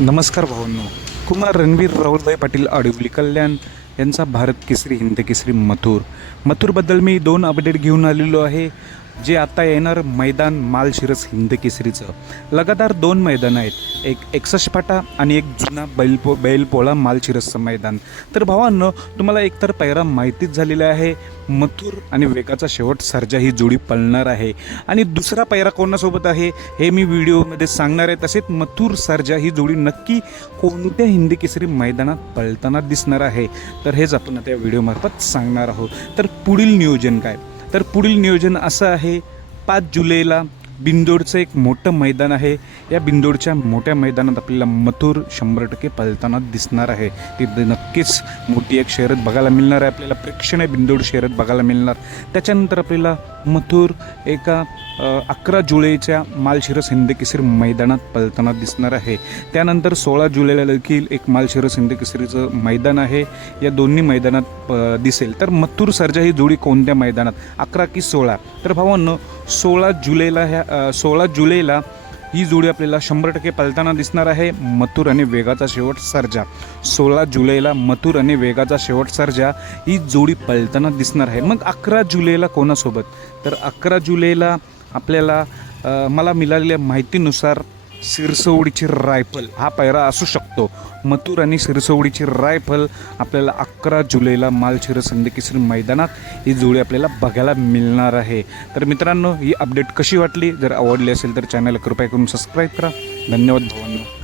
नमस्कार भावांनो कुमार रणवीर राहुलभाई पाटील आडिवली कल्याण यांचा भारत केसरी हिंद केसरी मथुर. मथुरबद्दल मी दोन अपडेट घेऊन आलेलो आहे. जे आता येणार मैदान मालशिरस हिंद केसरीचं. लगातार दोन मैदानं आहेत. एक एकसष्ट फाटा आणि एक जुना बैलपो बैलपोळा मालशिरसचं मैदान. तर भावांनो तुम्हाला एकतर पैरा माहितीच झालेला आहे. मथुर आणि वेगाचा शेवट सर्जा ही जोडी पळणार आहे. आणि दुसरा पैरा कोणासोबत आहे हे मी व्हिडिओमध्ये सांगणार आहे. तसेच मथुर सर्जा ही जोडी नक्की कोणत्या हिंदी केसरी मैदानात पळताना दिसणार आहे? तर हेच आपण आता या व्हिडिओमार्फत सांगणार आहोत. तर पुढील नियोजन काय? तर पुढील नियोजन असं आहे. पाच जुलैला बिंदोडचं एक मोठं मैदान आहे. या बिंदोडच्या मोठ्या मैदानात आपल्याला मथुर शंभर टक्के पलताना दिसणार आहे. तिथे नक्कीच मोठी एक शर्यत बघायला मिळणार आहे. आपल्याला प्रेक्षणीय बिंदोड शर्यत बघायला मिळणार. त्याच्यानंतर आपल्याला मथुर एका अकरा जुलैच्या मालशिरस हिंदकेसरी मैदानात पलताना दिसणार आहे. त्यानंतर सोळा जुलैला देखील एक मालशिरस हिंदकेसरीचं मैदान आहे. या दोन्ही मैदानात दिसेल. तर मथुर सर्जा ही जोडी कोणत्या मैदानात? अकरा की सोळा? तर भावांनो सोळा जुलैला ह्या सोळा जुलैला ही जोडी आपल्याला शंभर टक्के पलताना दिसणार आहे. मथुर आणि वेगाचा शेवट सर्जा. सोळा जुलैला मथुर आणि वेगाचा शेवट सर्जा ही जोडी पलताना दिसणार आहे. मग अकरा जुलैला कोणासोबत? तर अकरा जुलैला आपल्याला मला मिळालेल्या माहितीनुसार सिरसवडीची रायफल हा पैरा असू शकतो. मथुर आणि सिरसवडीची रायफल आपल्याला अकरा जुलैला मालशिर संदेकेसरी मैदानात ही जोडी आपल्याला बघायला मिळणार आहे. तर मित्रांनो ही अपडेट कशी वाटली? जर आवडली असेल तर चॅनलला कृपया करून सबस्क्राईब करा. धन्यवाद भावांना.